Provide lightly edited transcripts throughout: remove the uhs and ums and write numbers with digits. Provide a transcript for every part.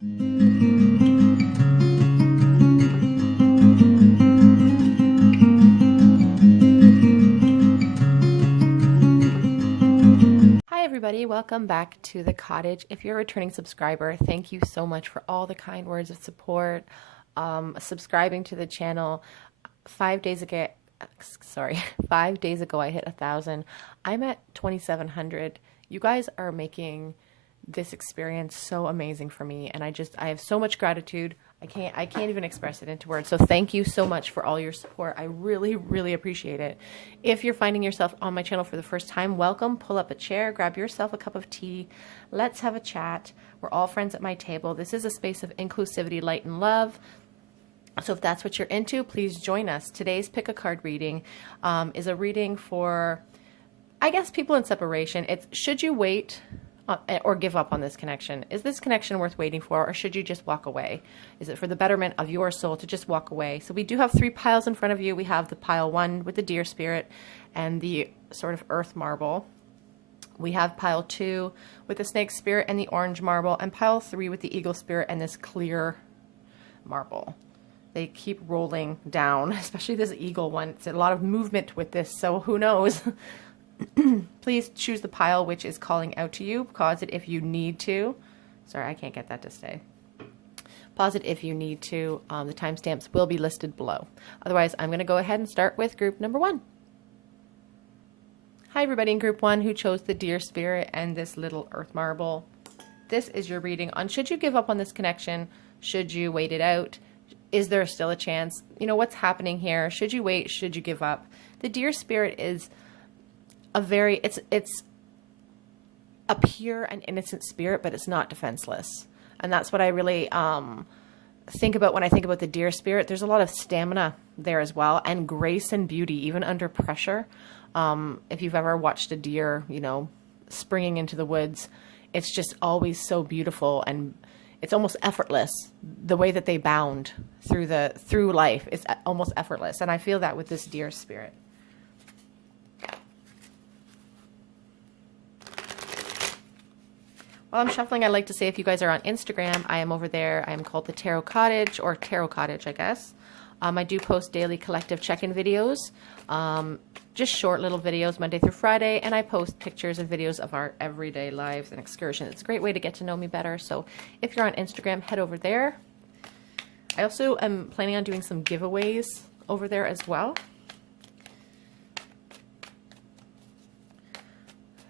Hi everybody, welcome back to the cottage. If you're a returning subscriber, thank you so much for all the kind words of support, subscribing to the channel. 5 days ago, 5 days ago I hit 1,000. I'm at 2,700. You guys are making this experience so amazing for me, and I have so much gratitude. I can't even express it into words. So thank you so much for all your support. I really, really appreciate it. If you're finding yourself on my channel for the first time, welcome. Pull up a chair, grab yourself a cup of tea. Let's have a chat. We're all friends at my table. This is a space of inclusivity, light, and love. So if that's what you're into, please join us. Today's pick a card reading is a reading for, I guess, people in separation. It's should you wait or give up on this connection? Is this connection worth waiting for, or should you just walk away? Is it for the betterment of your soul to just walk away? So we do have 3 piles in front of you. We have the pile 1 with the deer spirit and the sort of earth marble. We have pile 2 with the snake spirit and the orange marble, and pile 3 with the eagle spirit and this clear marble. They keep rolling down, especially this eagle one. It's a lot of movement with this, so who knows? Please choose the pile which is calling out to you. Pause it if you need to. Sorry, I can't get that to stay. Pause it if you need to. The timestamps will be listed below. Otherwise, I'm going to go ahead and start with group number 1. Hi, everybody in group 1 who chose the deer spirit and this little earth marble. This is your reading on should you give up on this connection? Should you wait it out? Is there still a chance? You know, what's happening here? Should you wait? Should you give up? The deer spirit is it's a pure and innocent spirit, but it's not defenseless. And that's what I really think about when I think about the deer spirit. There's a lot of stamina there as well, and grace and beauty, even under pressure. If you've ever watched a deer, you know, springing into the woods, it's just always so beautiful, and it's almost effortless. The way that they bound through life is almost effortless. And I feel that with this deer spirit. While I'm shuffling, I'd like to say if you guys are on Instagram, I am over there. I am called the Tarot Cottage, or Tarot Cottage, I guess. I do post daily collective check-in videos, just short little videos Monday through Friday, and I post pictures and videos of our everyday lives and excursions. It's a great way to get to know me better. So if you're on Instagram, head over there. I also am planning on doing some giveaways over there as well.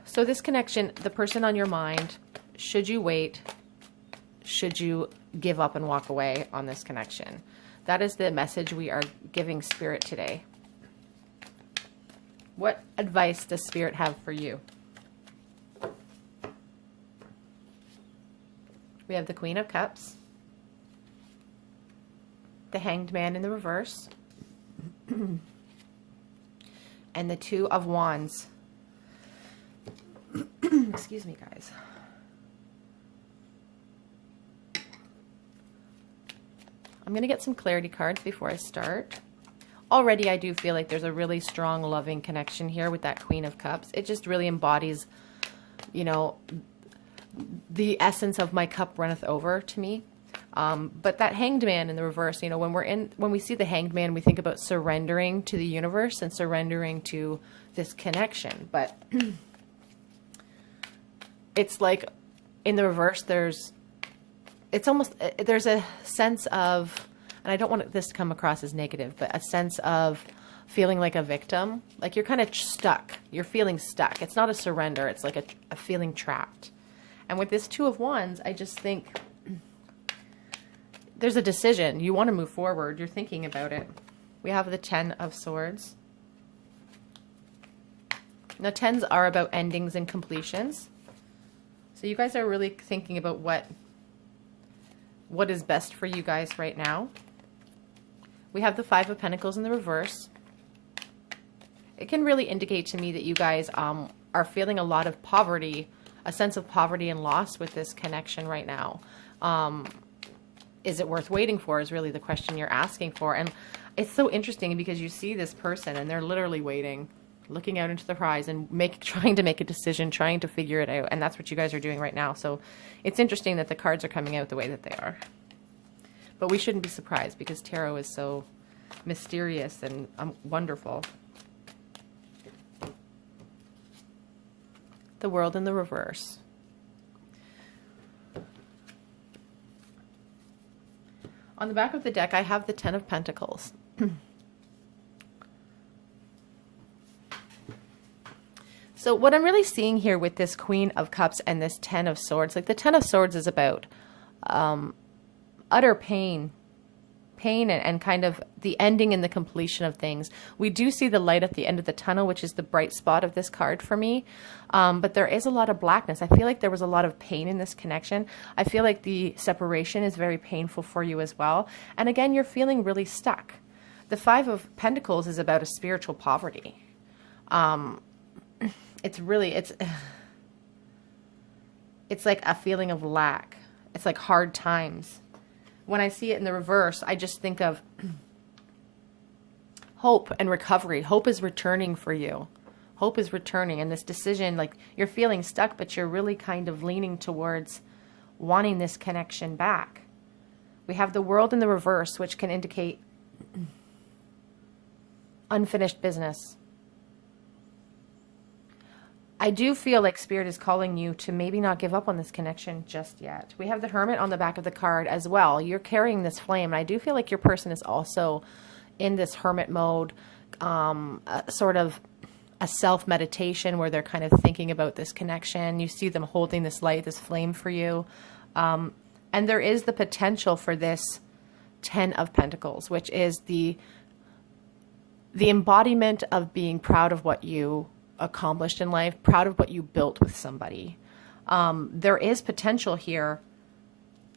So this connection, the person on your mind, should you wait? Should you give up and walk away on this connection? That is the message we are giving Spirit today. What advice does Spirit have for you? We have the Queen of Cups, the Hanged Man in the reverse, and the 2 of Wands. Excuse me, guys. I'm going to get some clarity cards before I start. Already I do feel like there's a really strong loving connection here with that Queen of Cups. It just really embodies, you know, the essence of my cup runneth over to me. But that Hanged Man in the reverse, you know, when we see the Hanged Man, we think about surrendering to the universe and surrendering to this connection. But it's like in the reverse, there's a sense of, and I don't want this to come across as negative, but a sense of feeling like a victim. Like you're kind of stuck. You're feeling stuck. It's not a surrender. It's like a feeling trapped. And with this 2 of Wands, I just think there's a decision. You want to move forward. You're thinking about it. We have the 10 of Swords. Now, 10s are about endings and completions. So you guys are really thinking about what is best for you guys right now. We have the 5 of Pentacles in the reverse. It can really indicate to me that you guys are feeling a lot of poverty, a sense of poverty and loss with this connection right now. Is it worth waiting for is really the question you're asking for. And it's so interesting because you see this person and they're literally waiting. looking out into the horizon, trying to make a decision, trying to figure it out. And that's what you guys are doing right now. So it's interesting that the cards are coming out the way that they are. But we shouldn't be surprised because tarot is so mysterious and wonderful. The World in the reverse. On the back of the deck, I have the Ten of Pentacles. So what I'm really seeing here with this Queen of Cups and this Ten of Swords, like the Ten of Swords is about utter pain and kind of the ending and the completion of things. We do see the light at the end of the tunnel, which is the bright spot of this card for me. But there is a lot of blackness. I feel like there was a lot of pain in this connection. I feel like the separation is very painful for you as well. And again, you're feeling really stuck. The Five of Pentacles is about a spiritual poverty. It's like a feeling of lack. It's like hard times. When I see it in the reverse, I just think of hope and recovery. Hope is returning for you. Hope is returning. And this decision, like you're feeling stuck, but you're really kind of leaning towards wanting this connection back. We have the World in the reverse, which can indicate unfinished business. I do feel like Spirit is calling you to maybe not give up on this connection just yet. We have the Hermit on the back of the card as well. You're carrying this flame, and I do feel like your person is also in this hermit mode, sort of a self-meditation where they're kind of thinking about this connection. You see them holding this light, this flame for you. And there is the potential for this Ten of Pentacles, which is the embodiment of being proud of what you accomplished in life, proud of what you built with somebody. There is potential here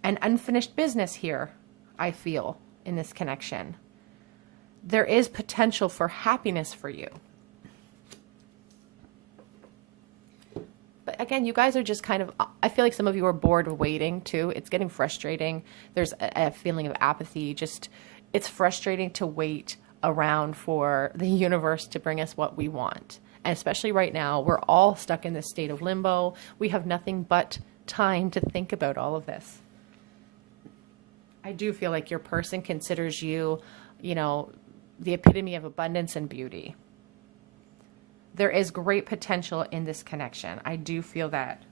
and unfinished business here, I feel, in this connection. There is potential for happiness for you. But again, you guys are just kind of, I feel like some of you are bored of waiting too. It's getting frustrating. There's a feeling of apathy. Just, it's frustrating to wait around for the universe to bring us what we want. And especially right now, we're all stuck in this state of limbo. We have nothing but time to think about all of this. I do feel like your person considers you, you know, the epitome of abundance and beauty. There is great potential in this connection. I do feel that.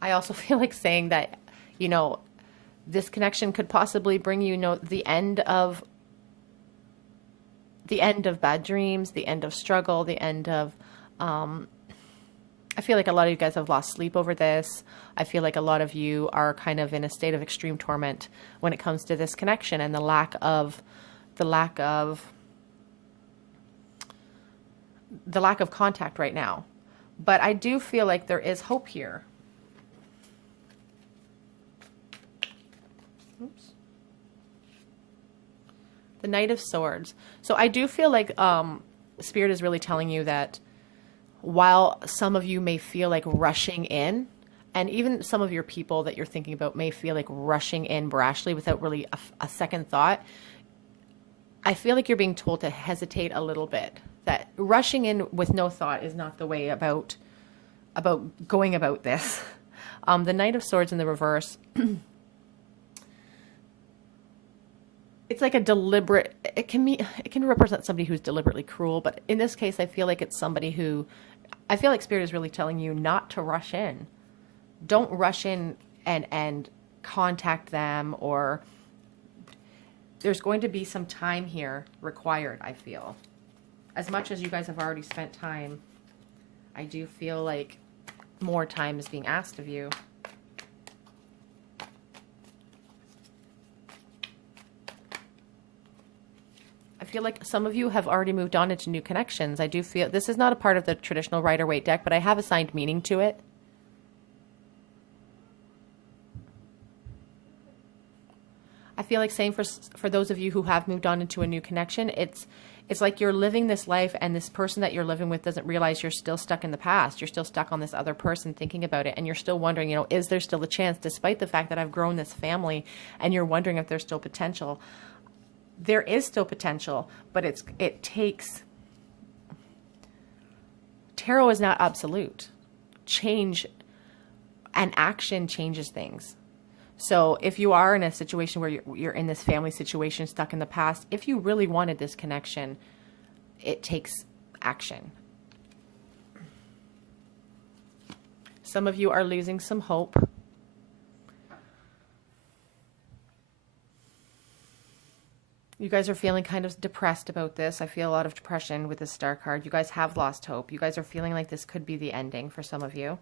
I also feel like saying that, you know, this connection could possibly bring you, the end of bad dreams, the end of struggle, the end of, I feel like a lot of you guys have lost sleep over this. I feel like a lot of you are kind of in a state of extreme torment when it comes to this connection and the lack of contact right now. But I do feel like there is hope here. Oops. The Knight of Swords. So I do feel like Spirit is really telling you that while some of you may feel like rushing in, and even some of your people that you're thinking about may feel like rushing in brashly without really a second thought, I feel like you're being told to hesitate a little bit. That rushing in with no thought is not the way about going about this. The Knight of Swords in the reverse. It's like a deliberate, it can represent somebody who's deliberately cruel, but in this case, I feel like it's somebody who, I feel like Spirit is really telling you not to rush in. Don't rush in and contact them, or there's going to be some time here required, I feel. As much as you guys have already spent time, I do feel like more time is being asked of you. I feel like some of you have already moved on into new connections. I do feel this is not a part of the traditional Rider-Waite deck, but I have assigned meaning to it. I feel like saying for those of you who have moved on into a new connection, it's like you're living this life and this person that you're living with doesn't realize you're still stuck in the past. You're still stuck on this other person thinking about it, and you're still wondering, is there still a chance, despite the fact that I've grown this family, and you're wondering if there's still potential. There is still potential, but it takes tarot is not absolute. Change and action changes things. So if you are in a situation where you're in this family situation stuck in the past, if you really wanted this connection, it takes action. Some of you are losing some hope. You guys are feeling kind of depressed about this. I feel a lot of depression with this star card. You guys have lost hope. You guys are feeling like this could be the ending for some of you.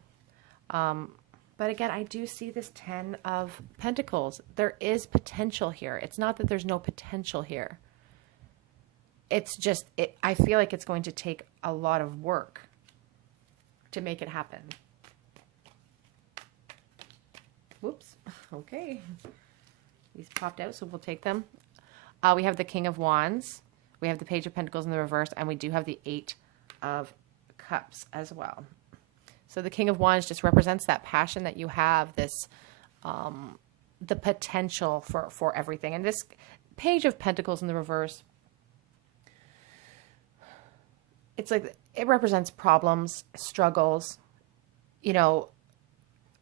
But again, I do see this 10 of Pentacles. There is potential here. It's not that there's no potential here. It's just, I feel like it's going to take a lot of work to make it happen. Whoops. Okay. These popped out, so we'll take them. We have the King of Wands. We have the Page of Pentacles in the reverse, and we do have the 8 of Cups as well. So the King of Wands just represents that passion that you have, this, the potential for everything. And this Page of Pentacles in the reverse, it's like, it represents problems, struggles. You know,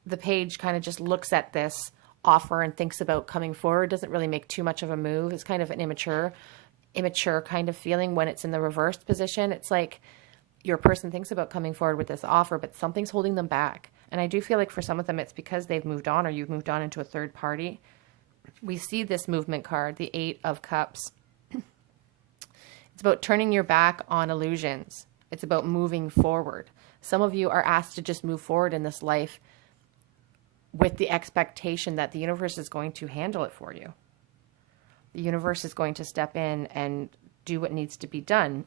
the page kind of just looks at this offer and thinks about coming forward, doesn't really make too much of a move. It's kind of an immature kind of feeling when it's in the reversed position. It's like, your person thinks about coming forward with this offer, but something's holding them back. And I do feel like for some of them, it's because they've moved on or you've moved on into a third party. We see this movement card, the 8 of Cups. It's about turning your back on illusions. It's about moving forward. Some of you are asked to just move forward in this life with the expectation that the universe is going to handle it for you. The universe is going to step in and do what needs to be done.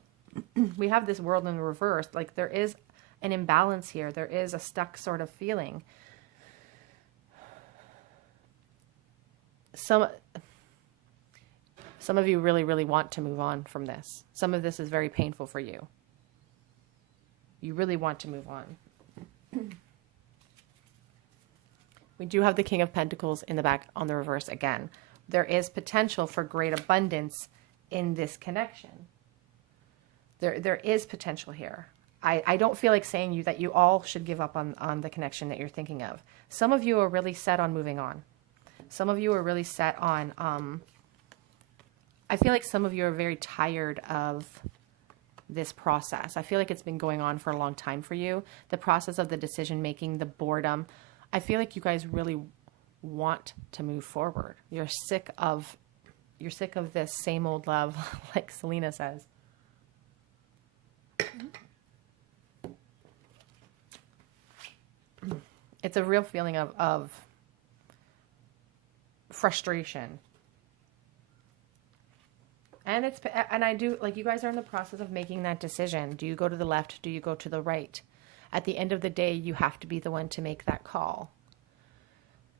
We have this world in the reverse. Like, there is an imbalance here. There is a stuck sort of feeling. Some of you really, really want to move on from this. Some of this is very painful for you. You really want to move on. We do have the King of Pentacles in the back on the reverse again. There is potential for great abundance in this connection. There is potential here. I don't feel like saying you that you all should give up on the connection that you're thinking of. Some of you are really set on moving on. Some of you are really set on, I feel like some of you are very tired of this process. I feel like it's been going on for a long time for you. The process of the decision making, the boredom. I feel like you guys really want to move forward. You're sick of this same old love, like Selena says. It's a real feeling of frustration. And I do, like, you guys are in the process of making that decision. Do you go to the left? Do you go to the right? At the end of the day, you have to be the one to make that call.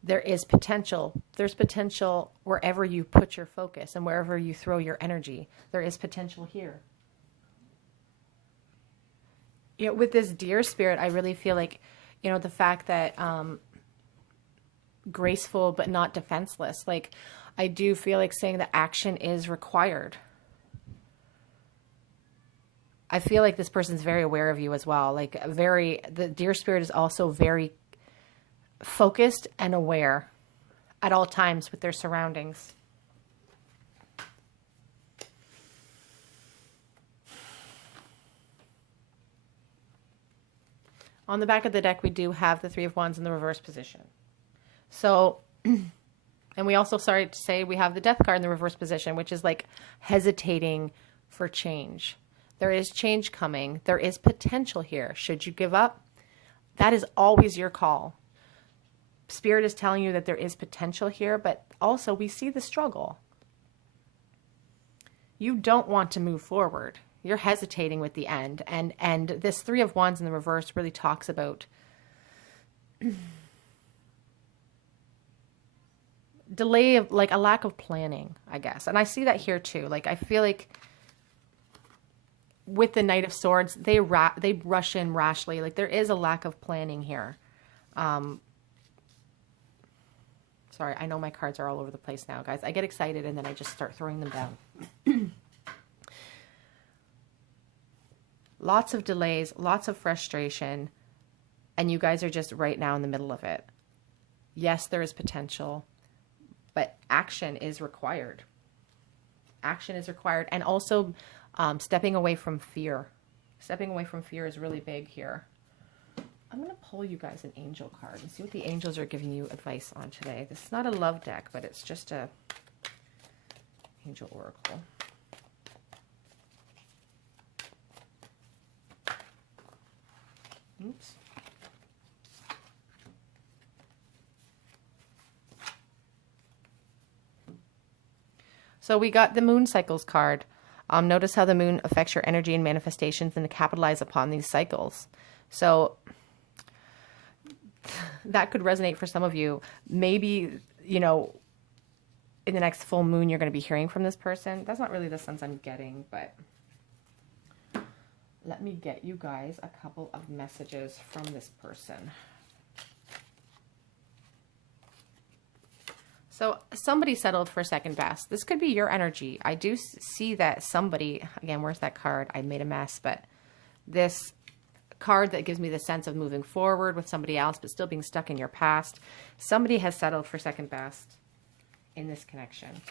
There is potential. There's potential wherever you put your focus and wherever you throw your energy. There is potential here. You know, with this deer spirit, I really feel like, you know, the fact that graceful but not defenseless. Like, I do feel like saying that action is required. I feel like this person's very aware of you as well. Like, the deer spirit is also very focused and aware at all times with their surroundings. On the back of the deck, we do have the 3 of Wands in the reverse position. So, and we also, sorry to say, we have the Death card in the reverse position, which is like hesitating for change. There is change coming. There is potential here. Should you give up? That is always your call. Spirit is telling you that there is potential here, but also we see the struggle. You don't want to move forward. You're hesitating with the end. And this 3 of Wands in the reverse really talks about delay of, like, a lack of planning, I guess. And I see that here too. Like, I feel like with the Knight of Swords, they rush in rashly. Like, there is a lack of planning here. Sorry, I know my cards are all over the place now, guys. I get excited and then I just start throwing them down. lots of delays, lots of frustration, and you guys are just right now in the middle of it. Yes, there is potential, but action is required. Action is required. And also stepping away from fear. Stepping away from fear is really big here. I'm going to pull you guys an angel card and see what the angels are giving you advice on today. This is not a love deck, but it's just a angel oracle. Oops. So we got the moon cycles card. Notice how the moon affects your energy and manifestations and to capitalize upon these cycles. So that could resonate for some of you. Maybe, you know, in the next full moon, you're going to be hearing from this person. That's not really the sense I'm getting, but let me get you guys a couple of messages from this person. So somebody settled for second best. This could be your energy. I do see that somebody, again, where's that card? I made a mess, but this card that gives me the sense of moving forward with somebody else, but still being stuck in your past. Somebody has settled for second best in this connection.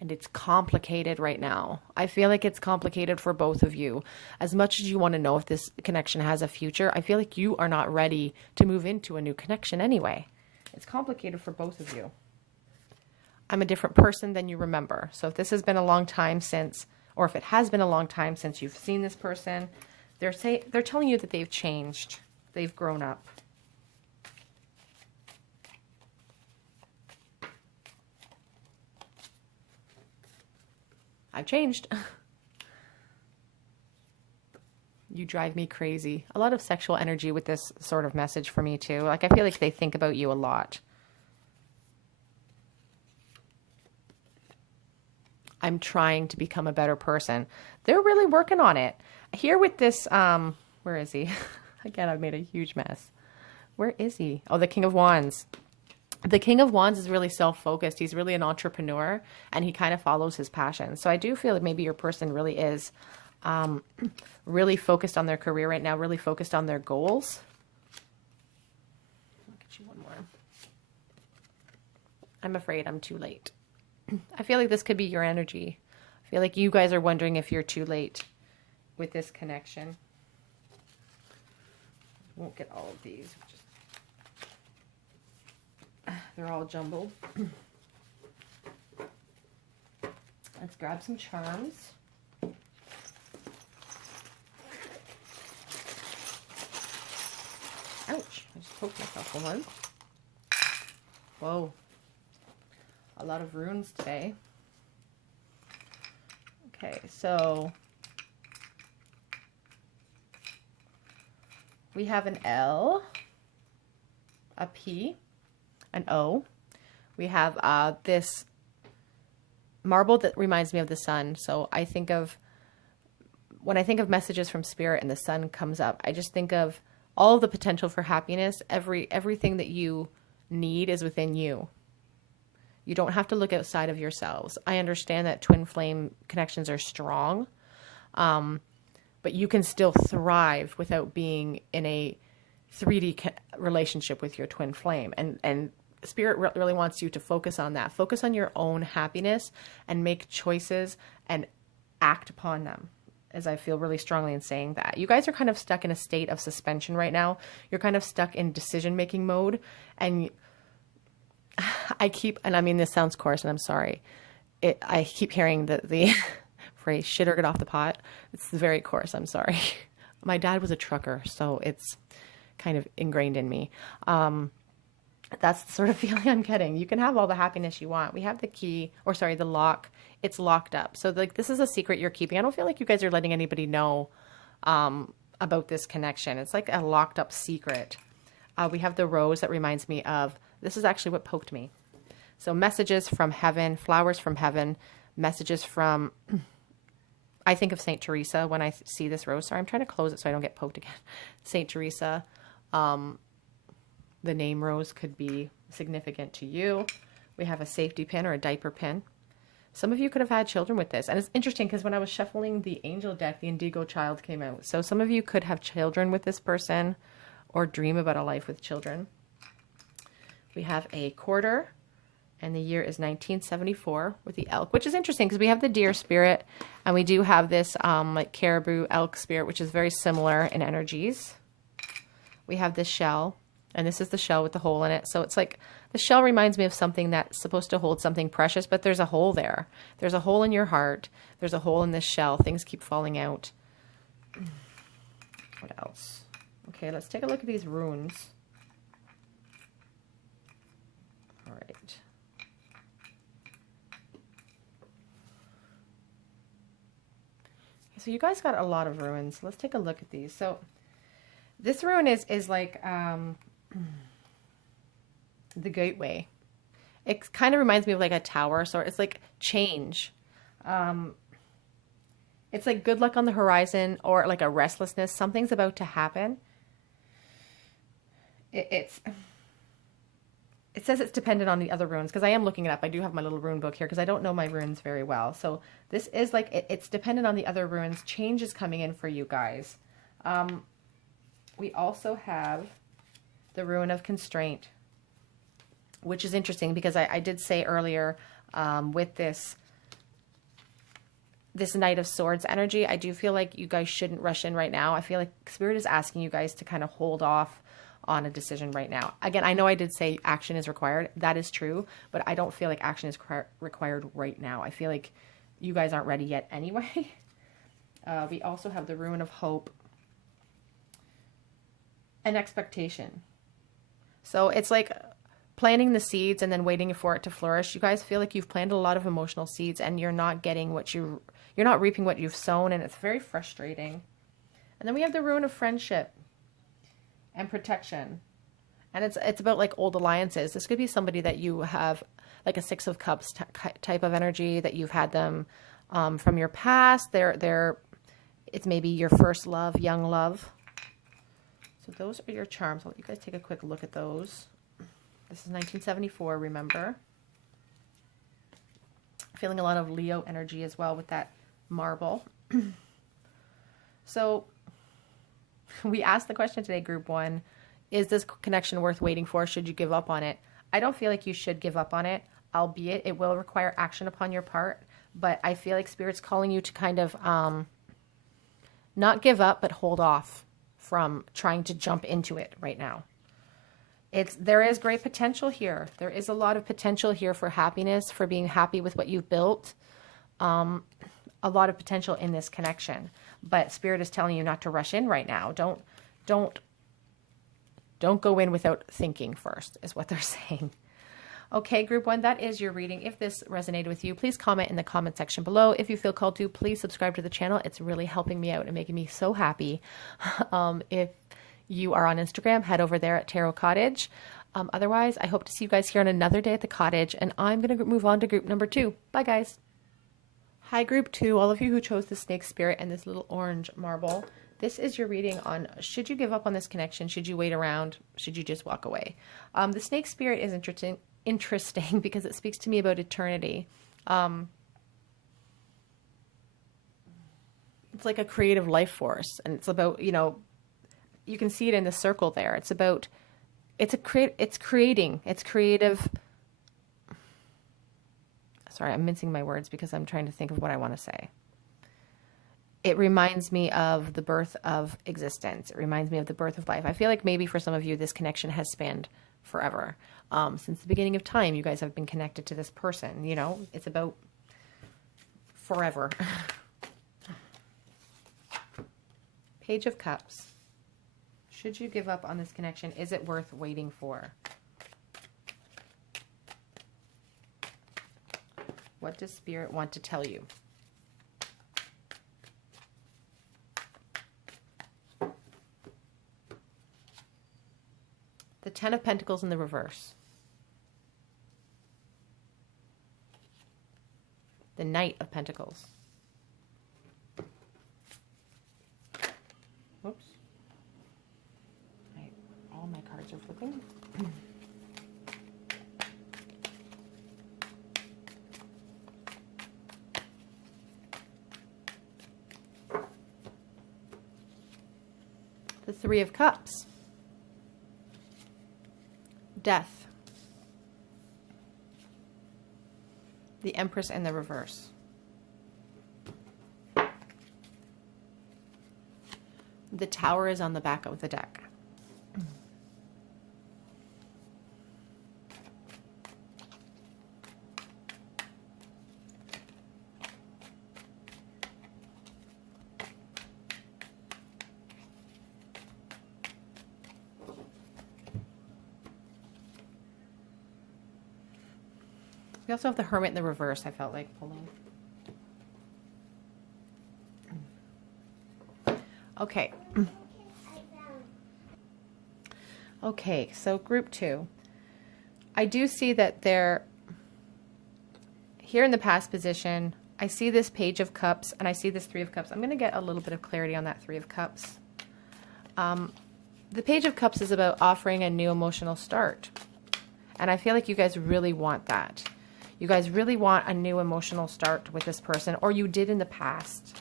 And it's complicated right now. I feel like it's complicated for both of you. As much as you want to know if this connection has a future, I feel like you are not ready to move into a new connection anyway. It's complicated for both of you. I'm a different person than you remember. So if this has been a long time since, or if it has been a long time since you've seen this person, they're telling you that they've changed. They've grown up. I've changed. You drive me crazy. A lot of sexual energy with this sort of message for me too. Like I feel like they think about you a lot. I'm trying to become a better person. They're really working on it. Here with this, where is he? Again, I've made a huge mess. Where is he? Oh, the King of Wands. The King of Wands is really self-focused. He's really an entrepreneur and he kind of follows his passion. So I do feel that maybe your person really is really focused on their career right now, really focused on their goals. I'll get you one more. I'm afraid I'm too late. I feel like this could be your energy. I feel like you guys are wondering if you're too late with this connection. Won't get all of these. They're all jumbled. Let's grab some charms. Ouch, I just poked myself with one. Whoa. A lot of runes today. Okay, so we have an L, a P, an O. We have this marble that reminds me of the sun. So I think of, when I think of messages from spirit and the sun comes up, I just think of all the potential for happiness. Everything that you need is within you. You don't have to look outside of yourselves. I understand that twin flame connections are strong, but you can still thrive without being in a 3D relationship with your twin flame. And Spirit really wants you to focus on that. Focus on your own happiness and make choices and act upon them, as I feel really strongly in saying that. You guys are kind of stuck in a state of suspension right now. You're kind of stuck in decision-making mode. And and I mean, this sounds coarse and I'm sorry. I keep hearing the phrase, shit or get off the pot. It's very coarse, I'm sorry. My dad was a trucker, so it's kind of ingrained in me. That's the sort of feeling I'm getting. You can have all the happiness you want. We have the key, or sorry, the lock. It's locked up. So like this is a secret you're keeping. I don't feel like you guys are letting anybody know about this connection. It's like a locked up secret. We have the rose that reminds me of, this is actually what poked me. So messages from heaven, flowers from heaven, messages from, I think of Saint Teresa when I see this rose. Sorry, I'm trying to close it so I don't get poked again. Saint Teresa. The name rose could be significant to you. We have a safety pin or a diaper pin. Some of you could have had children with this. And it's interesting because when I was shuffling the angel deck, the Indigo Child came out. So some of you could have children with this person or dream about a life with children. We have a quarter, and the year is 1974 with the elk, which is interesting because we have the deer spirit and we do have this like caribou elk spirit, which is very similar in energies. We have this shell, and this is the shell with the hole in it. So it's like the shell reminds me of something that's supposed to hold something precious, but there's a hole there. There's a hole in your heart. There's a hole in this shell. Things keep falling out. What else? Okay, let's take a look at these runes. All right. So you guys got a lot of runes. Let's take a look at these. So this rune is like the gateway. It kind of reminds me of like a tower. So it's like change. It's like good luck on the horizon or like a restlessness. Something's about to happen. It says it's dependent on the other runes because I am looking it up. I do have my little rune book here because I don't know my runes very well. So this is like, it's dependent on the other runes. Change is coming in for you guys. We also have the rune of constraint, which is interesting because I did say earlier with this Knight of Swords energy, I do feel like you guys shouldn't rush in right now. I feel like Spirit is asking you guys to kind of hold off on a decision right now. Again, I know I did say action is required. That is true, but I don't feel like action is required right now. I feel like you guys aren't ready yet anyway. We also have the Rune of Hope and expectation. So it's like planting the seeds and then waiting for it to flourish. You guys feel like you've planted a lot of emotional seeds and you're not getting what you're not reaping what you've sown, and it's very frustrating. And then we have the Rune of Friendship and protection, and it's about like old alliances. This could be somebody that you have like a Six of Cups type of energy, that you've had them from your past. It's maybe your first love, young love. So those are your charms. I'll let you guys take a quick look at those. This is 1974, remember. Feeling a lot of Leo energy as well with that marble. So we asked the question today, group 1, is this connection worth waiting for? Should you give up on it? I don't feel like you should give up on it, albeit it will require action upon your part. But I feel like Spirit's calling you to kind of not give up, but hold off from trying to jump into it right now. There is great potential here. There is a lot of potential here for happiness, for being happy with what you've built. A lot of potential in this connection. But Spirit is telling you not to rush in right now. Don't go in without thinking first, is what they're saying. Okay, group 1, that is your reading. If this resonated with you, please comment in the comment section below. If you feel called to, please subscribe to the channel. It's really helping me out and making me so happy. If you are on Instagram, head over there at Tarot Cottage. Otherwise, I hope to see you guys here on another day at the cottage, and I'm going to move on to group number 2. Bye, guys. Hi, group 2, all of you who chose the Snake Spirit and this little orange marble. This is your reading on, should you give up on this connection? Should you wait around? Should you just walk away? The Snake Spirit is interesting because it speaks to me about eternity. It's like a creative life force, and it's about, you can see it in the circle there. It's about, it's creative. Sorry, I'm mincing my words because I'm trying to think of what I want to say. It reminds me of the birth of existence. It reminds me of the birth of life. I feel like maybe for some of you, this connection has spanned forever. Since the beginning of time, you guys have been connected to this person. It's about forever. Page of Cups. Should you give up on this connection? Is it worth waiting for? What does Spirit want to tell you? The Ten of Pentacles in the reverse. The Knight of Pentacles. Whoops. All my cards are flipping. Three of Cups, Death, the Empress in the reverse. The Tower is on the back of the deck. We also have the Hermit in the reverse, I felt like pulling. Okay. Okay, so group 2. I do see that they're here in the past position. I see this Page of Cups and I see this Three of Cups. I'm going to get a little bit of clarity on that Three of Cups. The Page of Cups is about offering a new emotional start. And I feel like you guys really want that. You guys really want a new emotional start with this person, or you did in the past.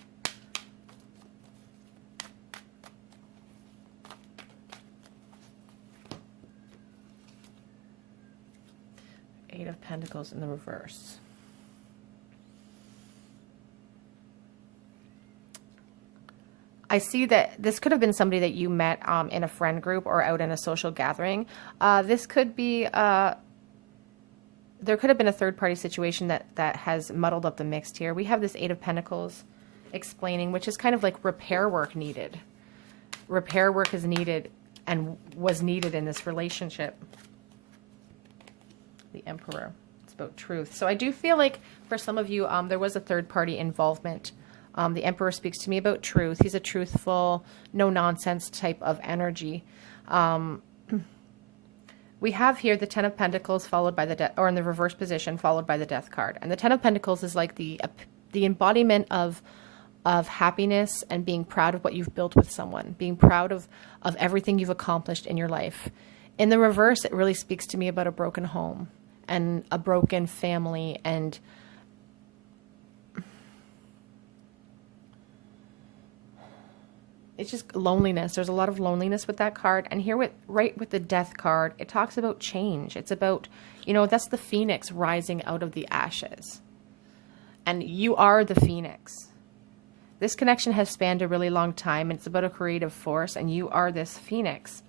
Eight of Pentacles in the reverse. I see that this could have been somebody that you met in a friend group or out in a social gathering. This could be... there could have been a third-party situation that has muddled up the mix here. We have this Eight of Pentacles explaining, which is kind of like repair work needed. Repair work is needed and was needed in this relationship. The Emperor. It's about truth. So I do feel like for some of you, there was a third-party involvement. The Emperor speaks to me about truth. He's a truthful, no-nonsense type of energy. We have here the Ten of Pentacles followed by the Death, or in the reverse position, followed by the Death card. And the Ten of Pentacles is like the embodiment of happiness and being proud of what you've built with someone, being proud of everything you've accomplished in your life. In the reverse, it really speaks to me about a broken home and a broken family, and it's just loneliness. There's a lot of loneliness with that card. And here right with the Death card, it talks about change. It's about, you know, that's the phoenix rising out of the ashes. And you are the phoenix. This connection has spanned a really long time, and it's about a creative force, and you are this phoenix.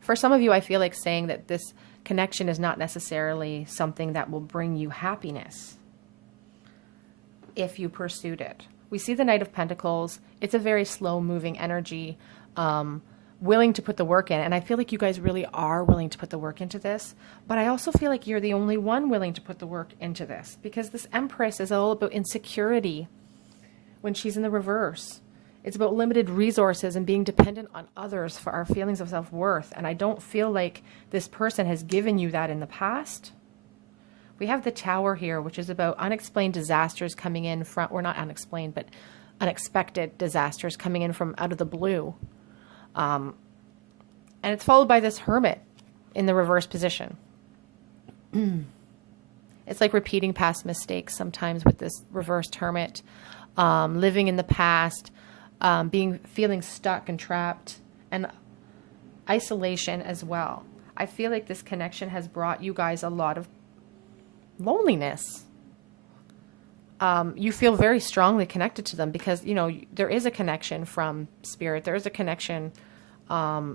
For some of you, I feel like saying that this connection is not necessarily something that will bring you happiness if you pursued it. We see the Knight of Pentacles. It's a very slow-moving energy, willing to put the work in. And I feel like you guys really are willing to put the work into this. But I also feel like you're the only one willing to put the work into this, because this Empress is all about insecurity when she's in the reverse. It's about limited resources and being dependent on others for our feelings of self-worth. And I don't feel like this person has given you that in the past. We have the Tower here, which is about unexplained disasters coming in from, or not unexplained, but unexpected disasters coming in from out of the blue. And it's followed by this Hermit in the reverse position. It's like repeating past mistakes sometimes with this reversed Hermit, living in the past, feeling stuck and trapped, and isolation as well. I feel like this connection has brought you guys a lot of loneliness. You feel very strongly connected to them because, you know, there is a connection from spirit. There is a connection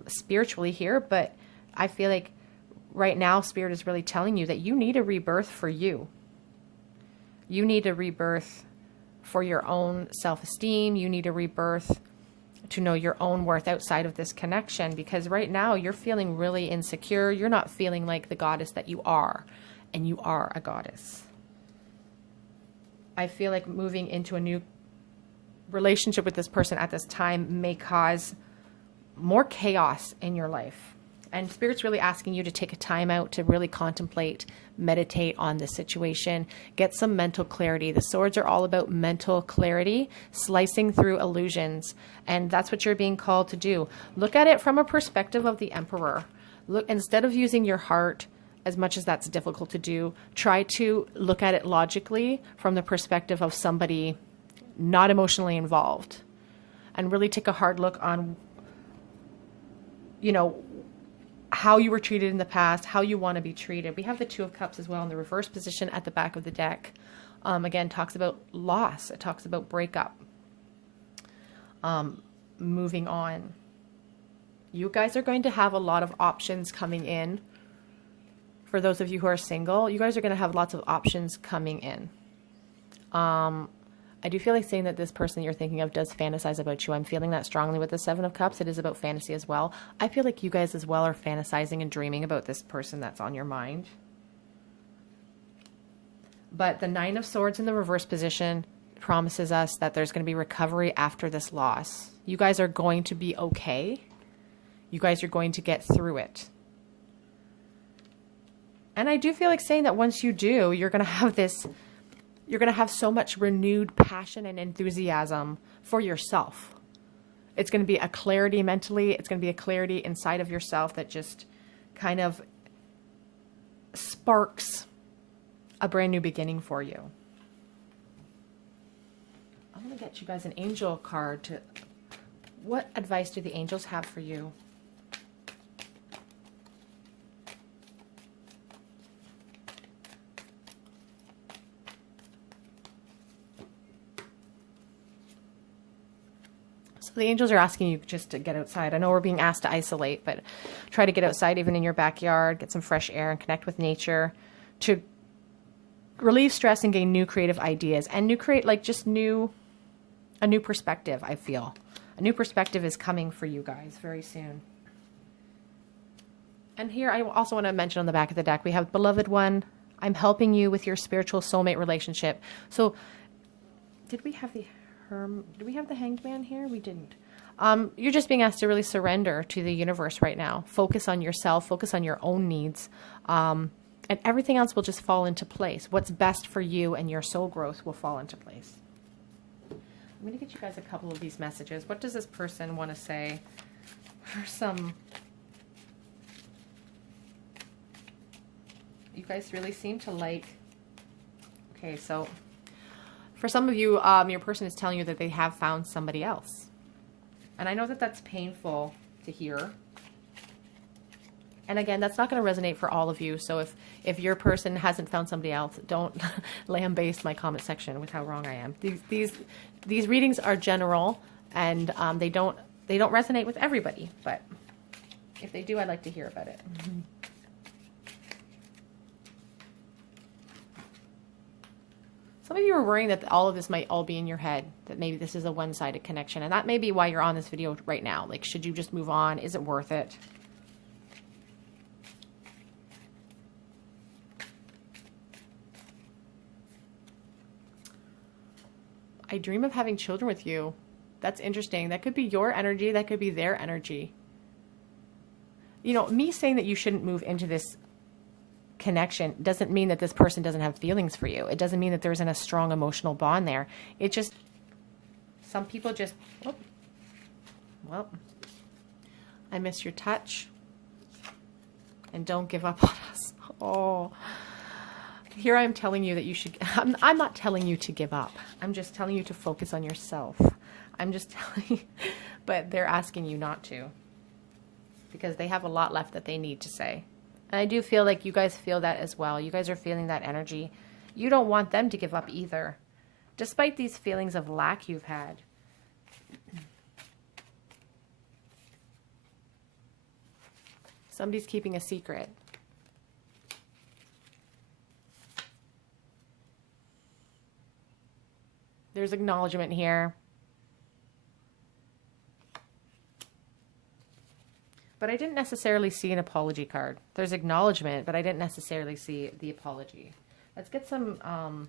spiritually here, but I feel like right now spirit is really telling you that you need a rebirth for you. You need a rebirth for your own self-esteem. You need a rebirth to know your own worth outside of this connection, because right now you're feeling really insecure. You're not feeling like the goddess that you are, and you are a goddess. I feel like moving into a new relationship with this person at this time may cause more chaos in your life. And Spirit's really asking you to take a time out to really contemplate, meditate on this situation, get some mental clarity. The swords are all about mental clarity, slicing through illusions. And that's what you're being called to do. Look at it from a perspective of the Emperor. Look, instead of using your heart, as much as that's difficult to do, try to look at it logically from the perspective of somebody not emotionally involved, and really take a hard look on, you know, how you were treated in the past, how you want to be treated. We have the Two of Cups as well in the reverse position at the back of the deck. Again, talks about loss. It talks about breakup. Moving on. You guys are going to have a lot of options coming in. For those of you who are single, you guys are going to have lots of options coming in. I do feel like saying that this person you're thinking of does fantasize about you. I'm feeling that strongly with the Seven of Cups. It is about fantasy as well. I feel like you guys as well are fantasizing and dreaming about this person that's on your mind. But the Nine of Swords in the reverse position promises us that there's going to be recovery after this loss. You guys are going to be okay. You guys are going to get through it. And I do feel like saying that once you do, you're going to have this, you're going to have so much renewed passion and enthusiasm for yourself. It's going to be a clarity mentally. It's going to be a clarity inside of yourself that just kind of sparks a brand new beginning for you. I'm going to get you guys an angel card to, what advice do the angels have for you? So the angels are asking you just to get outside. I know we're being asked to isolate, but try to get outside even in your backyard, get some fresh air and connect with nature to relieve stress and gain new creative ideas and a new perspective. I feel a new perspective is coming for you guys very soon. And here I also want to mention on the back of the deck, we have Beloved One. I'm helping you with your spiritual soulmate relationship. So did we have the Hanged Man here? We didn't. You're just being asked to really surrender to the universe right now. Focus on yourself, focus on your own needs. And everything else will just fall into place. What's best for you and your soul growth will fall into place. I'm going to get you guys a couple of these messages. What does this person want to say for some... You guys really seem to like... Okay, so for some of you, your person is telling you that they have found somebody else. And I know that that's painful to hear. And again, that's not going to resonate for all of you. So if your person hasn't found somebody else, don't lambaste my comment section with how wrong I am. These readings are general, and they don't resonate with everybody. But if they do, I'd like to hear about it. Some of you are worrying that all of this might all be in your head, that maybe this is a one-sided connection. And that may be why you're on this video right now. Like, should you just move on? Is it worth it? I dream of having children with you. That's interesting. That could be your energy. That could be their energy. You know, me saying that you shouldn't move into this connection doesn't mean that this person doesn't have feelings for you. It doesn't mean that there isn't a strong emotional bond there. It just, some people just, oh, well, I miss your touch. And don't give up on us. Oh, here I am telling you that you should, I'm not telling you to give up. I'm just telling you to focus on yourself. I'm just telling you, but they're asking you not to, because they have a lot left that they need to say. And I do feel like you guys feel that as well. You guys are feeling that energy. You don't want them to give up either, despite these feelings of lack you've had. Somebody's keeping a secret. There's acknowledgement here. But I didn't necessarily see an apology card. There's acknowledgement, but I didn't necessarily see the apology. Let's get some... Oh.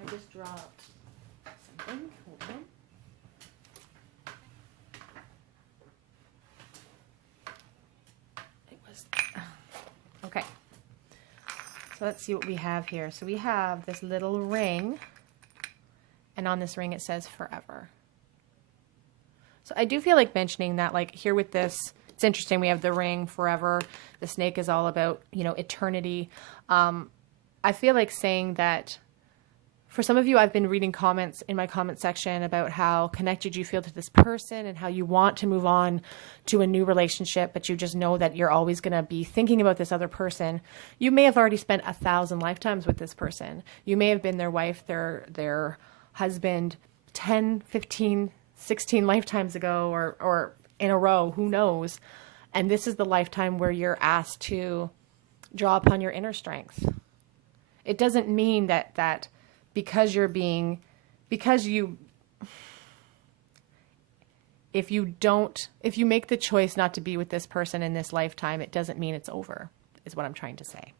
I just dropped something. Hold on. Okay, so let's see what we have here. So we have this little ring, And on this ring, it says forever. So I do feel like mentioning that, like here with this, it's interesting. We have the ring, forever. The snake is all about, you know, eternity. I feel like saying that for some of you, I've been reading comments in my comment section about how connected you feel to this person and how you want to move on to a new relationship, but you just know that you're always going to be thinking about this other person. You may have already spent 1,000 lifetimes with this person. You may have been their wife, their husband 10, 15, 16 lifetimes ago or in a row, who knows? And this is the lifetime where you're asked to draw upon your inner strength. It doesn't mean that because if you make the choice not to be with this person in this lifetime, it doesn't mean it's over, is what I'm trying to say.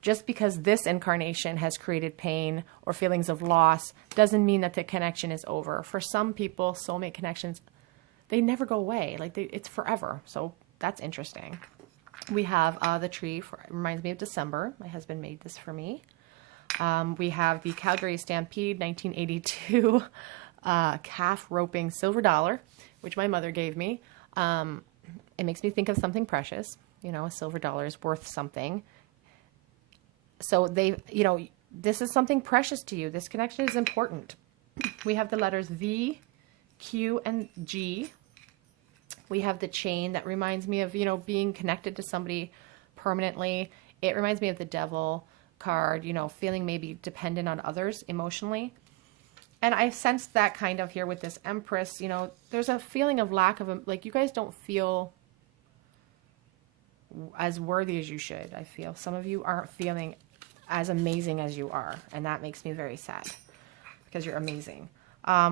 Just because this incarnation has created pain or feelings of loss doesn't mean that the connection is over. For some people, soulmate connections, they never go away. Like it's forever. So that's interesting. We have the tree, it reminds me of December. My husband made this for me. We have the Calgary Stampede 1982 calf roping silver dollar, which my mother gave me. It makes me think of something precious. You know, a silver dollar is worth something. So this is something precious to you. This connection is important. We have the letters V, Q, and G. We have the chain that reminds me of, being connected to somebody permanently. It reminds me of the devil card, feeling maybe dependent on others emotionally. And I sensed that kind of here with this Empress. There's a feeling of lack of, like, you guys don't feel as worthy as you should. I feel some of you aren't feeling as amazing as you are. And that makes me very sad because you're amazing.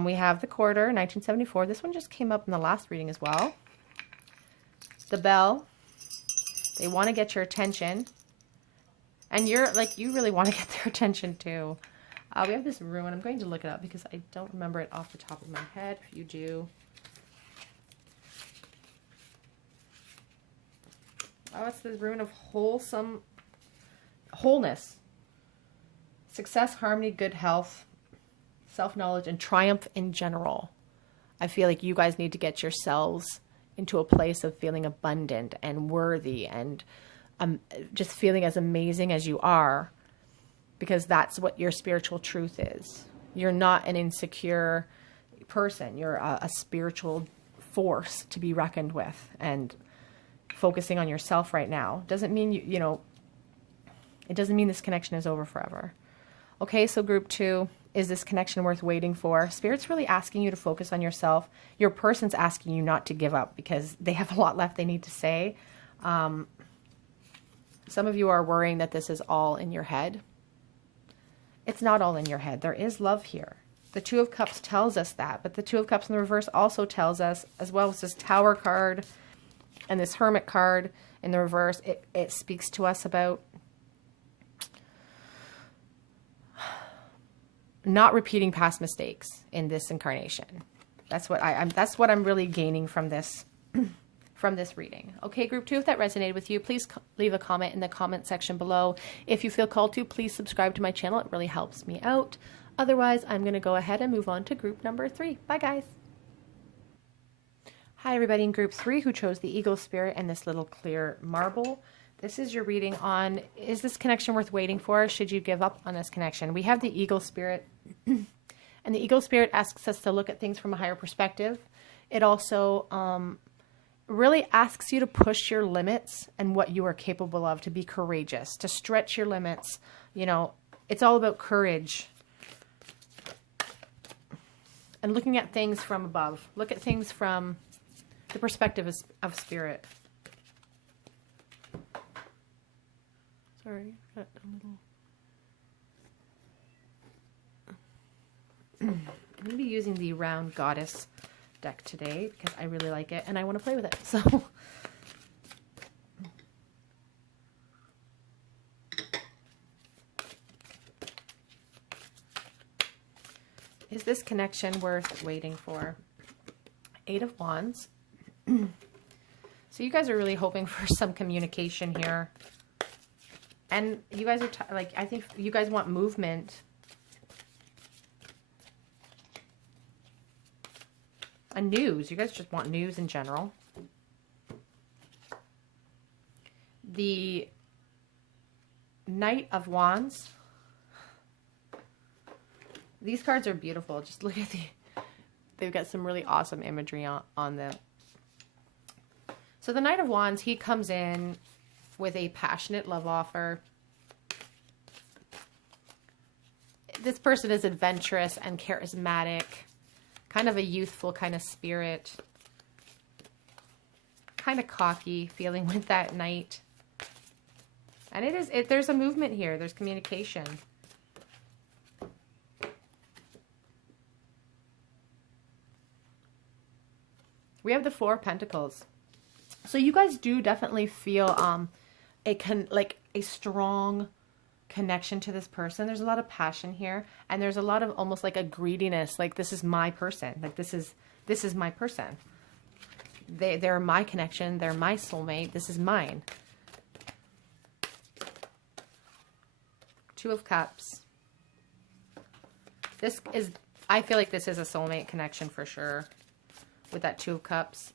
We have the quarter, 1974. This one just came up in the last reading as well. The bell. They want to get your attention. And you really want to get their attention too. We have this rune. I'm going to look it up because I don't remember it off the top of my head. If you do. Oh, it's the rune of wholeness. Success, harmony, good health, self-knowledge, and triumph in general. I feel like you guys need to get yourselves into a place of feeling abundant and worthy and just feeling as amazing as you are, because that's what your spiritual truth is. You're not an insecure person. You're a spiritual force to be reckoned with, and focusing on yourself right now doesn't mean it doesn't mean this connection is over forever. Okay, so group 2, is this connection worth waiting for? Spirit's really asking you to focus on yourself. Your person's asking you not to give up because they have a lot left they need to say. Some of you are worrying that this is all in your head. It's not all in your head. There is love here. The Two of Cups tells us that, but the Two of Cups in the reverse also tells us, as well as this Tower card and this Hermit card in the reverse, it speaks to us about not repeating past mistakes in this incarnation. That's what I'm really gaining from this from this reading. Okay, group 2, if that resonated with you, please leave a comment in the comment section below. If you feel called to, please subscribe to my channel. It really helps me out. Otherwise, I'm going to go ahead and move on to group number 3. Bye, guys. Hi, everybody in group 3 who chose the Eagle Spirit and this little clear marble. This is your reading on, is this connection worth waiting for? Should you give up on this connection? We have the Eagle Spirit, and the Eagle Spirit asks us to look at things from a higher perspective. It also really asks you to push your limits and what you are capable of, to be courageous, to stretch your limits. It's all about courage and looking at things from above. Look at things from the perspective of spirit. Sorry, got a little... I'm going to be using the Round Goddess deck today because I really like it and I want to play with it. So is this connection worth waiting for? 8 of Wands. So you guys are really hoping for some communication here. And you guys are, I think you guys want movement. a news. You guys just want news in general. The Knight of Wands. These cards are beautiful. Just look at they've got some really awesome imagery on them. So the Knight of Wands, he comes in with a passionate love offer. This person is adventurous and charismatic, kind of a youthful kind of spirit, kind of cocky feeling with that knight. And there's a movement here. There's communication. We have the Four of Pentacles. So you guys do definitely feel a strong connection to this person. There's a lot of passion here, and there's a lot of almost like a greediness, like this is my person. Like this is my person. They're my connection, they're my soulmate, this is mine. Two of Cups. I feel like this is a soulmate connection for sure. With that Two of Cups.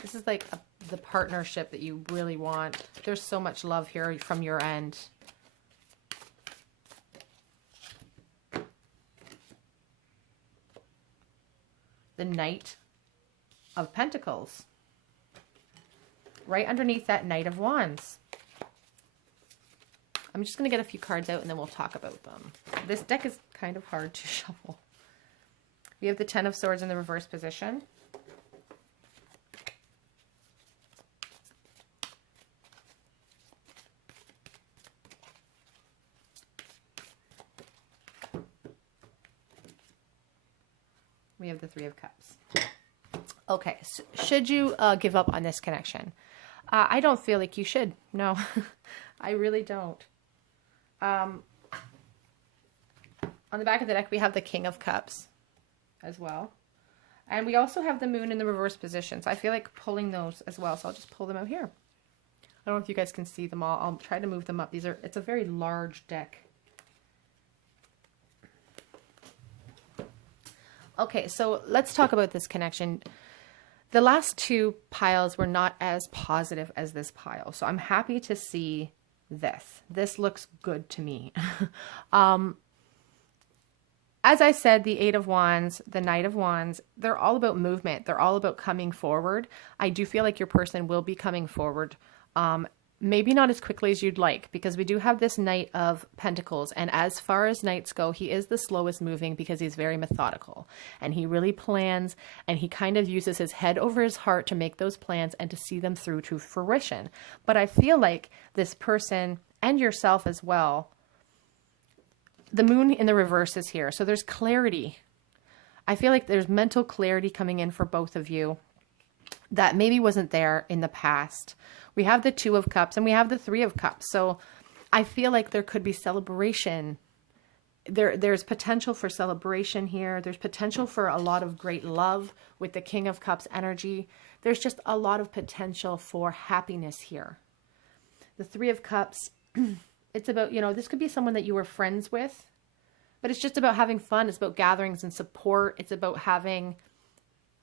This is like the partnership that you really want. There's so much love here from your end. The Knight of Pentacles. Right underneath that Knight of Wands. I'm just going to get a few cards out and then we'll talk about them. This deck is kind of hard to shuffle. We have the Ten of Swords in the reverse position. We have the Three of Cups. Okay, so should you give up on this connection? I don't feel like you should. No, I really don't. On the back of the deck, we have the King of Cups as well. And we also have the Moon in the reverse position. So I feel like pulling those as well. So I'll just pull them out here. I don't know if you guys can see them all. I'll try to move them up. It's a very large deck. Okay, so let's talk about this connection. The last two piles were not as positive as this pile. So I'm happy to see this. This looks good to me. As I said, the Eight of Wands, the Knight of Wands, they're all about movement. They're all about coming forward. I do feel like your person will be coming forward. Maybe not as quickly as you'd like, because we do have this Knight of Pentacles. And as far as knights go, he is the slowest moving because he's very methodical. And he really plans, and he kind of uses his head over his heart to make those plans and to see them through to fruition. But I feel like this person, and yourself as well, the Moon in the reverse is here. So there's clarity. I feel like there's mental clarity coming in for both of you that maybe wasn't there in the past. We have the Two of Cups and we have the Three of Cups. So I feel like there could be celebration. There's potential for celebration here. There's potential for a lot of great love with the King of Cups energy. There's just a lot of potential for happiness here. The Three of Cups, it's about, this could be someone that you were friends with, but it's just about having fun. It's about gatherings and support. It's about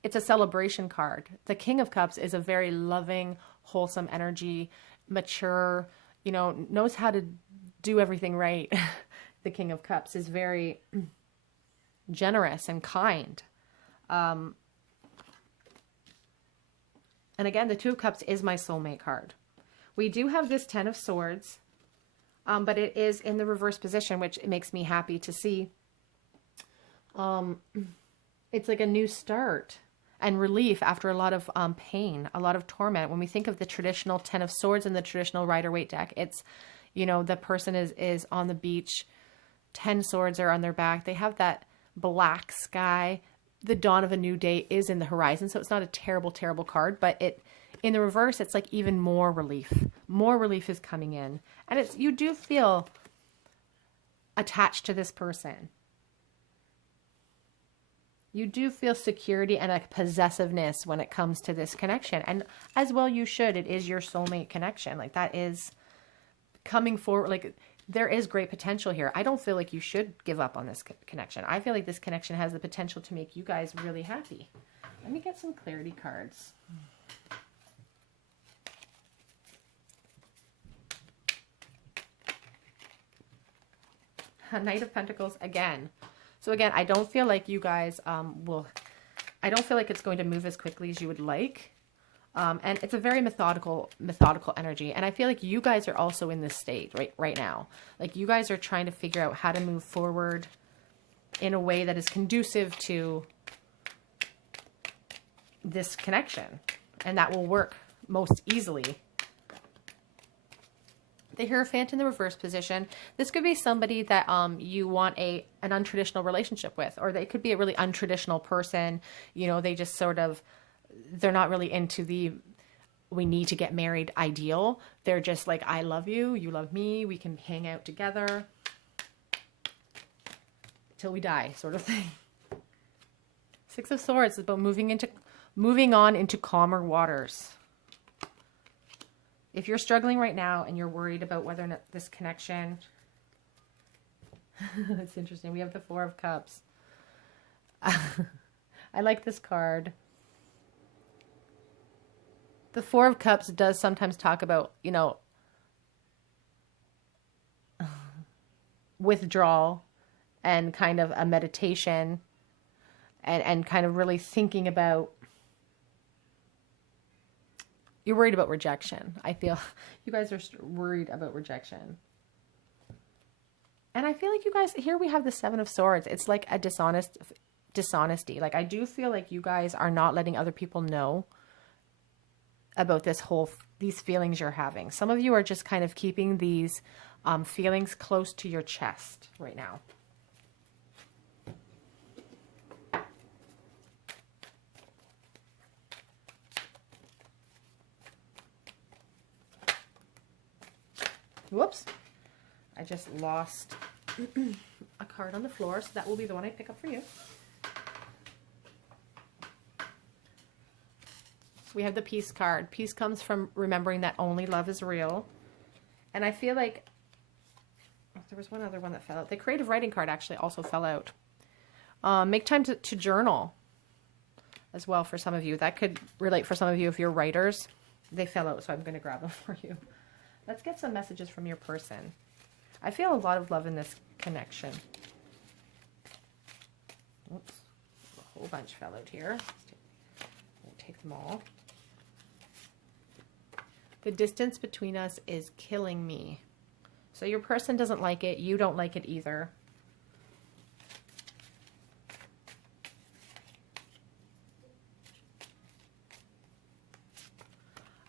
it's a celebration card. The King of Cups is a very loving, wholesome energy, mature, knows how to do everything right. The King of Cups is very generous and kind. And again, the Two of Cups is my soulmate card. We do have this Ten of Swords, but it is in the reverse position, which makes me happy to see. It's like a new start and relief after a lot of pain, a lot of torment. When we think of the traditional Ten of Swords and the traditional Rider-Waite deck, it's, the person is on the beach, 10 swords are on their back. They have that black sky. The dawn of a new day is in the horizon. So it's not a terrible, terrible card, but in the reverse, it's like even more relief. More relief is coming in. And you do feel attached to this person. You do feel security and a possessiveness when it comes to this connection. And as well you should. It is your soulmate connection. Like that is coming forward. Like there is great potential here. I don't feel like you should give up on this connection. I feel like this connection has the potential to make you guys really happy. Let me get some clarity cards. Knight of Pentacles again. So again, I don't feel like you guys I don't feel like it's going to move as quickly as you would like. And it's a very methodical energy. And I feel like you guys are also in this state right now. Like you guys are trying to figure out how to move forward in a way that is conducive to this connection. And that will work most easily. The Hierophant in the reverse position. This could be somebody that you want an untraditional relationship with, or they could be a really untraditional person. You know, they just sort of, they're not really into the we need to get married ideal. They're just like, I love you, you love me, we can hang out together till we die, sort of thing. Six of Swords is about moving on into calmer waters. If you're struggling right now and you're worried about whether or not this connection, it's interesting. We have the Four of Cups. I like this card. The Four of Cups does sometimes talk about, you know, withdrawal and kind of a meditation and kind of really thinking about, you're worried about rejection. I feel you guys are worried about rejection. And I feel like you guys, here we have the Seven of Swords. It's like a dishonesty. Like I do feel like you guys are not letting other people know about these feelings you're having. Some of you are just kind of keeping these feelings close to your chest right now. Whoops. I just lost a card on the floor, so that will be the one I pick up for you. We have the Peace card. Peace comes from remembering that only love is real. And I feel like there was one other one that fell out. The creative writing card actually also fell out. Make time to journal as well for some of you. That could relate for some of you if you're writers. They fell out, so I'm going to grab them for you. Let's get some messages from your person. I feel a lot of love in this connection. Oops. A whole bunch fell out here. We'll take them all. The distance between us is killing me. So your person doesn't like it. You don't like it either.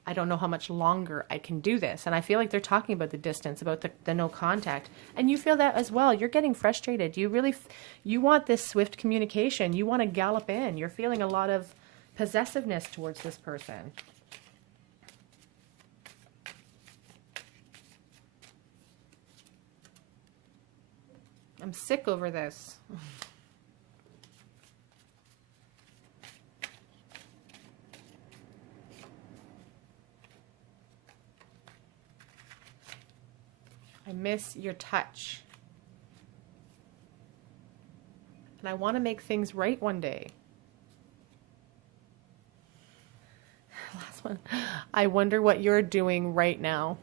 I don't know how much longer I can do this. And I feel like they're talking about the distance, about the no contact. And you feel that as well. You're getting frustrated. You want this swift communication. You want to gallop in. You're feeling a lot of possessiveness towards this person. I'm sick over this. I miss your touch. And I want to make things right one day. Last one. I wonder what you're doing right now.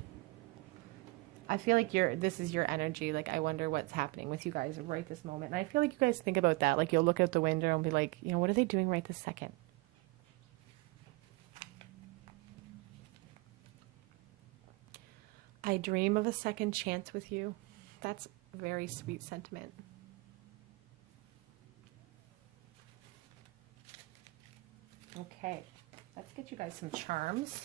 I feel like this is your energy. Like, I wonder what's happening with you guys right this moment. And I feel like you guys think about that. Like, you'll look out the window and be like, you know, what are they doing right this second? I dream of a second chance with you. That's a very sweet sentiment. Okay, let's get you guys some charms.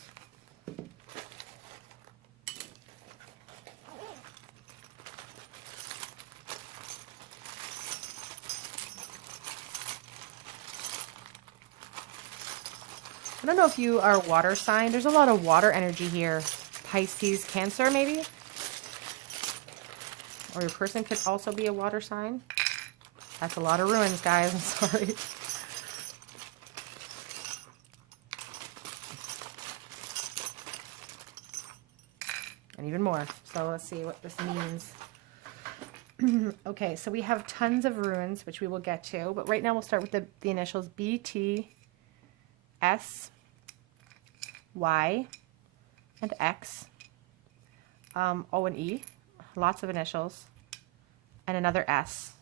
I don't know if you are a water sign. There's a lot of water energy here. Pisces, Cancer, maybe? Or your person could also be a water sign. That's a lot of ruins, guys. I'm sorry. and even more. So let's see what this means. Okay, so we have tons of runes, which we will get to, but right now we'll start with the initials B, T, S, Y, and X, O and E, lots of initials, and another S.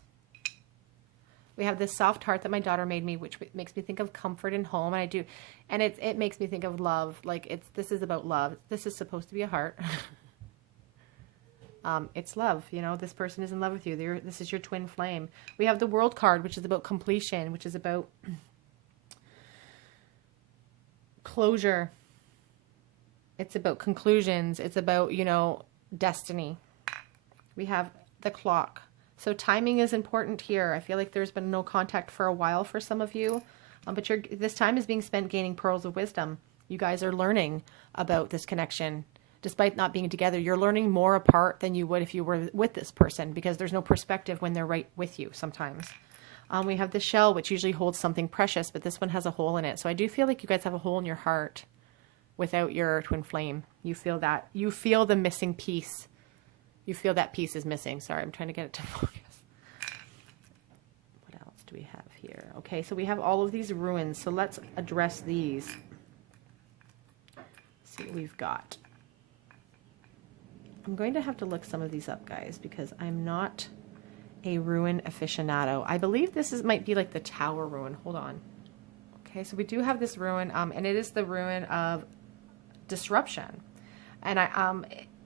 We have this soft heart that my daughter made me, which makes me think of comfort and home, and I do, and it makes me think of love. Like this is about love. This is supposed to be a heart. It's love, you know, this person is in love with you. This is your twin flame. We have the World card, which is about completion, which is about closure. It's about conclusions. It's about, you know, destiny. We have the Clock. So timing is important here. I feel like there's been no contact for a while for some of you, but this time is being spent gaining pearls of wisdom. You guys are learning about this connection. Despite not being together, you're learning more apart than you would if you were with this person, because there's no perspective when they're right with you sometimes. We have the Shell, which usually holds something precious, but this one has a hole in it. So I do feel like you guys have a hole in your heart without your twin flame. You feel that. You feel the missing piece. You feel that piece is missing. Sorry, I'm trying to get it to focus. What else do we have here? Okay, so we have all of these ruins. So let's address these. Let's see what we've got. I'm going to have to look some of these up, guys, because I'm not a ruin aficionado. I believe this might be like the Tower ruin. Hold on. Okay, so we do have this ruin, and it is the ruin of disruption. And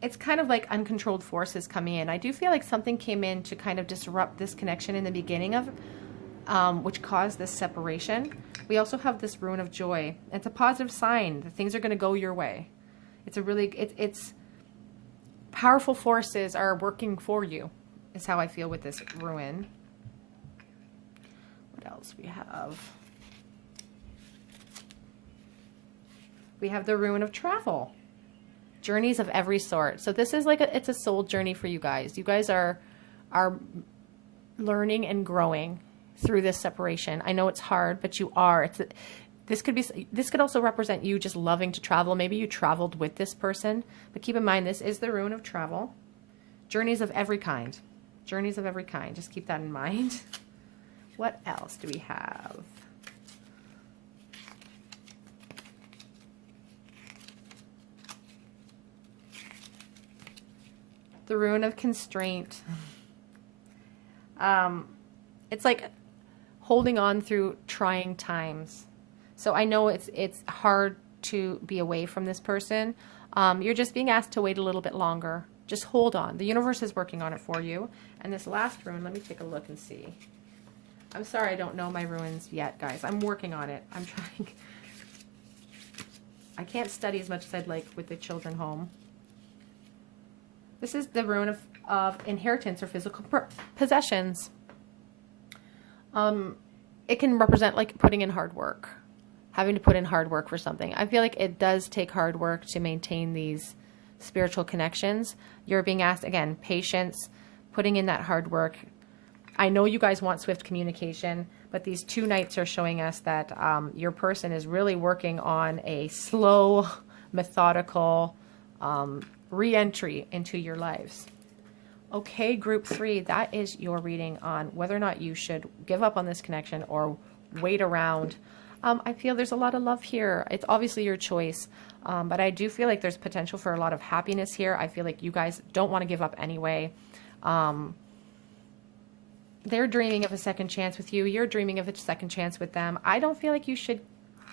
it's kind of like uncontrolled forces coming in. I do feel like something came in to kind of disrupt this connection in the beginning of, which caused this separation. We also have this ruin of joy. It's a positive sign that things are going to go your way. It's a really, it's powerful forces are working for you, is how I feel with this ruin. What else we have? We have the ruin of travel. Journeys of every sort. So this is like it's a soul journey for you guys. You guys are learning and growing through this separation. I know it's hard, but you are. This could also represent you just loving to travel. Maybe you traveled with this person, but keep in mind, this is the ruin of travel. Journeys of every kind. Journeys of every kind. Just keep that in mind. What else do we have? The ruin of constraint. It's like holding on through trying times. So I know it's hard to be away from this person. You're just being asked to wait a little bit longer. Just hold on. The universe is working on it for you. And this last ruin, let me take a look and see. I'm sorry I don't know my ruins yet, guys. I'm working on it. I'm trying. I can't study as much as I'd like with the children home. This is the ruin of inheritance or physical possessions. It can represent like putting in hard work. Having to put in hard work for something. I feel like it does take hard work to maintain these spiritual connections. You're being asked, again, patience, putting in that hard work. I know you guys want swift communication, but these two nights are showing us that your person is really working on a slow, methodical re-entry into your lives. Okay, group 3, that is your reading on whether or not you should give up on this connection or wait around. I feel there's a lot of love here. It's obviously your choice, but I do feel like there's potential for a lot of happiness here. I feel like you guys don't want to give up anyway. They're dreaming of a second chance with you. You're dreaming of a second chance with them. I don't feel like you should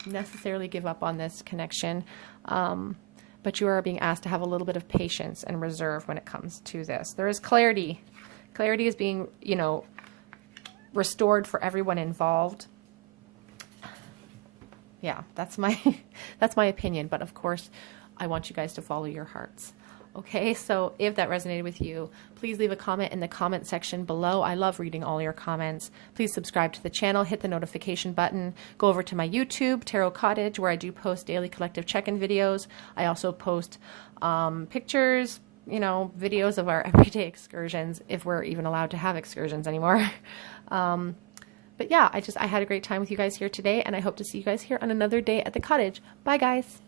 necessarily give up on this connection, but you are being asked to have a little bit of patience and reserve when it comes to this. There is clarity. Clarity is being, you know, restored for everyone involved. Yeah, that's my opinion, but of course I want you guys to follow your hearts. Okay, so if that resonated with you, please leave a comment in the comment section below. I love reading all your comments. Please subscribe to the channel, hit the notification button, go over to my YouTube, Tarot Cottage, where I do post daily collective check-in videos. I also post pictures, you know, videos of our everyday excursions, if we're even allowed to have excursions anymore. But yeah, I had a great time with you guys here today, and I hope to see you guys here on another day at the cottage. Bye, guys.